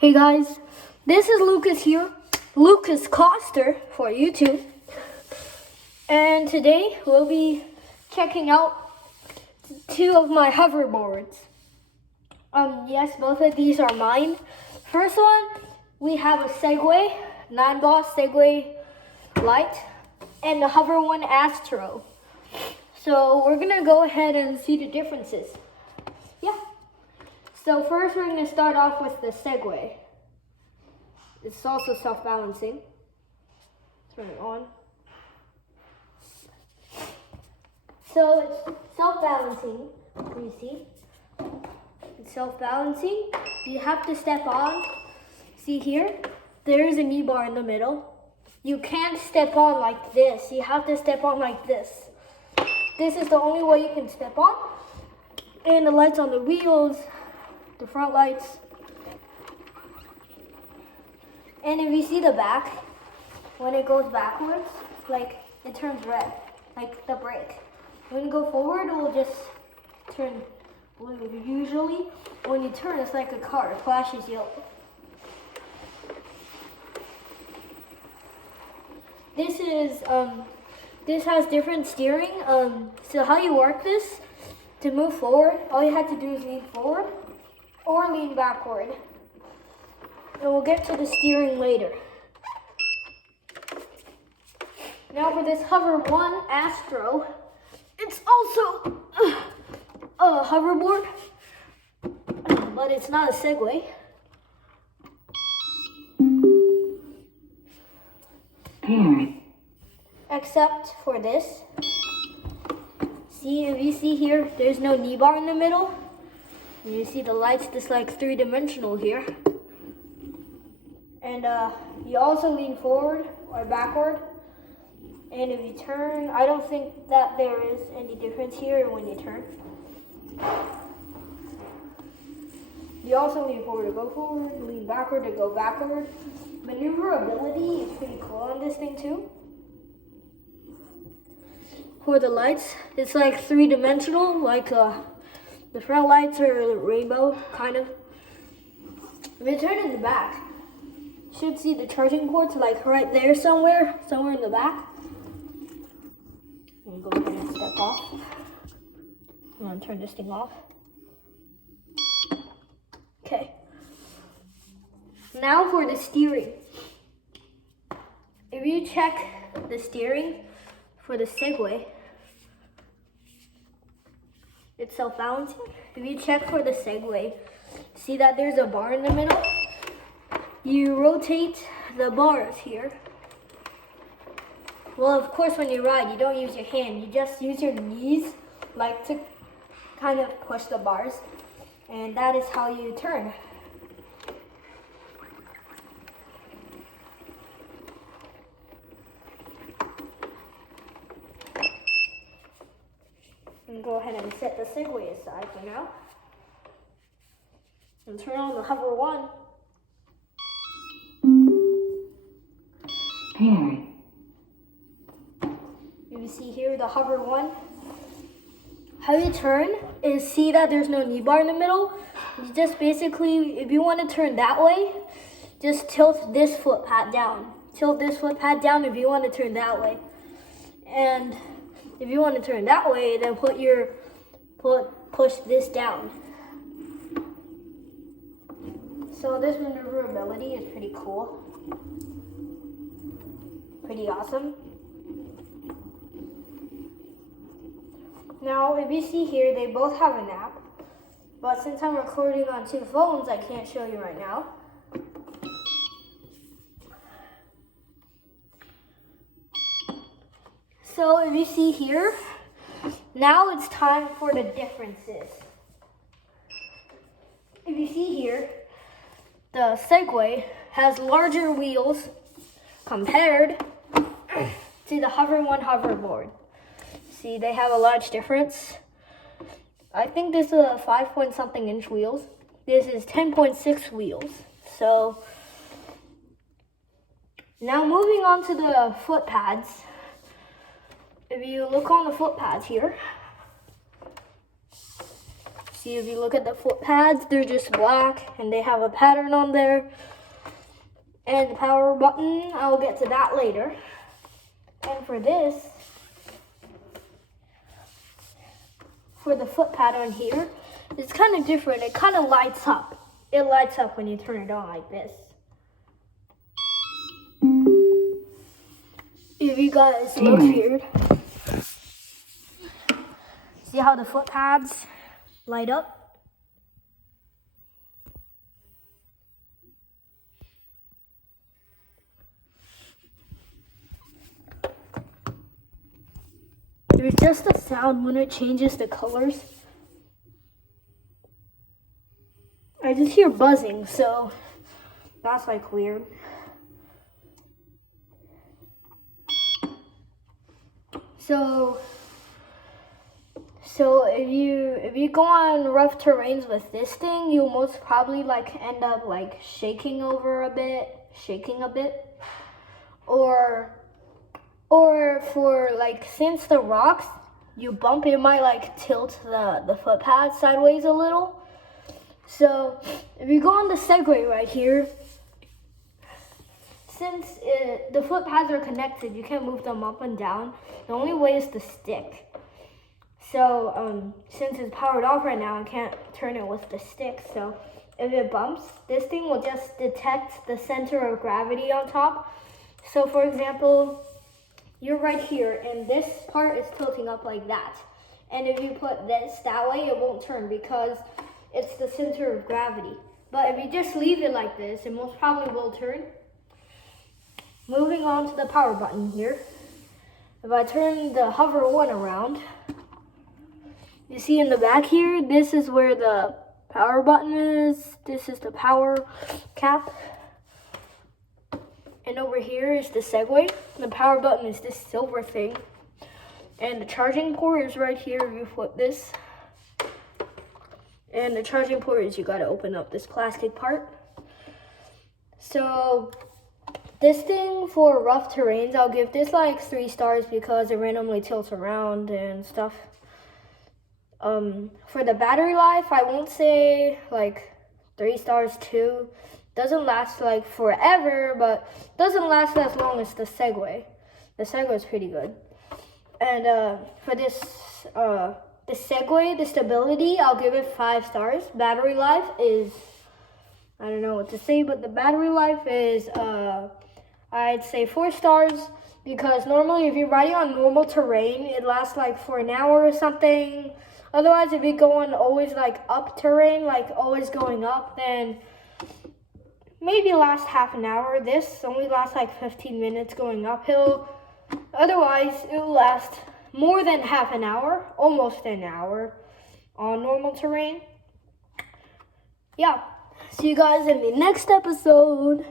Hey guys, this is Lucas here, Lucas Coster for YouTube. And today we'll be checking out two of my hoverboards. Yes, both of these are mine. First one, we have a Segway, ninebot Segway Lite, and the Hover One Astro. So we're gonna go ahead and see the differences. Yeah. So first we're going to start off with the Segway. It's also self-balancing. Turn it on. So it's self-balancing, you see. It's self-balancing. You have to step on. See here? There is a knee bar in the middle. You can't step on like this. You have to step on like this. This is the only way you can step on. And the lights on the wheels. The front lights. And if you see the back, when it goes backwards, like it turns red, like the brake. When you go forward, it will just turn blue. Usually, when you turn, it's like a car, it flashes yellow. This has different steering. So how you work this, to move forward, all you have to do is lean forward or lean backward. And we'll get to the steering later. Now for this Hover One Astro, it's also a hoverboard, but it's not a Segway. Except for this. See, if you see here, there's no knee bar in the middle. And you see the lights just like three-dimensional here. And you also lean forward or backward. And if you turn, I don't think that there is any difference here when you turn. You also lean forward to go forward, lean backward to go backward. Maneuverability is pretty cool on this thing too. For the lights, it's like three-dimensional, like the front lights are rainbow, kind of. If you turn in the back, you should see the charging ports like right there somewhere in the back. I'm gonna go ahead and step off. I'm gonna turn this thing off. Okay. Now for the steering. If you check the steering for the Segway, it's self-balancing. If you check for the Segway, see that there's a bar in the middle? You rotate the bars here. Well, of course, when you ride, you don't use your hand. You just use your knees, like to kind of push the bars. And that is how you turn. And go ahead and set the Segway aside for now. And turn on the Hover One. You see here the Hover One. How you turn is, see that there's no knee bar in the middle. You just basically, if you want to turn that way, just tilt this foot pad down. Tilt this foot pad down if you want to turn that way. And if you want to turn that way, then push this down. So this maneuverability is pretty cool. Pretty awesome. Now, if you see here, they both have an app. But since I'm recording on two phones, I can't show you right now. So if you see here, now it's time for the differences. If you see here, the Segway has larger wheels compared to the Hover One hoverboard. See, they have a large difference. I think this is a 5-point-something inch wheels. This is 10.6 wheels. So now moving on to the foot pads. If you look on the foot pads here, See, if you look at the foot pads, they're just black and they have a pattern on there. And the power button, I'll get to that later. And for this, for the foot pattern here, it's kind of different. It kind of lights up. It lights up when you turn it on like this. If you guys look here, see how the foot pads light up? There's just a sound when it changes the colors. I just hear buzzing, so that's like weird. So if you go on rough terrains with this thing, you'll most probably like end up like shaking a bit, or for like, since the rocks you bump, it might like tilt the foot pad sideways a little. So if you go on the Segway right here, since the foot pads are connected, you can't move them up and down. The only way is the stick. So since it's powered off right now, I can't turn it with the stick. So if it bumps, this thing will just detect the center of gravity on top. So for example, you're right here and this part is tilting up like that. And if you put this that way, it won't turn because it's the center of gravity. But if you just leave it like this, it most probably will turn. Moving on to the power button here. If I turn the hover one around, you see in the back here, this is where the power button is. This is the power cap. And over here is the Segway. The power button is this silver thing. And the charging port is right here if you flip this. And the charging port is, you gotta open up this plastic part. So this thing for rough terrains, I'll give this like 3 stars because it randomly tilts around and stuff. For the battery life, I won't say like 3 stars too. Doesn't last like forever, but doesn't last as long as the Segway. The Segway is pretty good. And for this, the Segway, the stability, I'll give it 5 stars. Battery life is, I don't know what to say, but the battery life is, I'd say 4 stars, because normally if you're riding on normal terrain, it lasts like for an hour or something. Otherwise, if you're going always like up terrain, like always going up, then maybe last half an hour. This only lasts like 15 minutes going uphill. Otherwise, it will last more than half an hour, almost an hour on normal terrain. Yeah, see you guys in the next episode.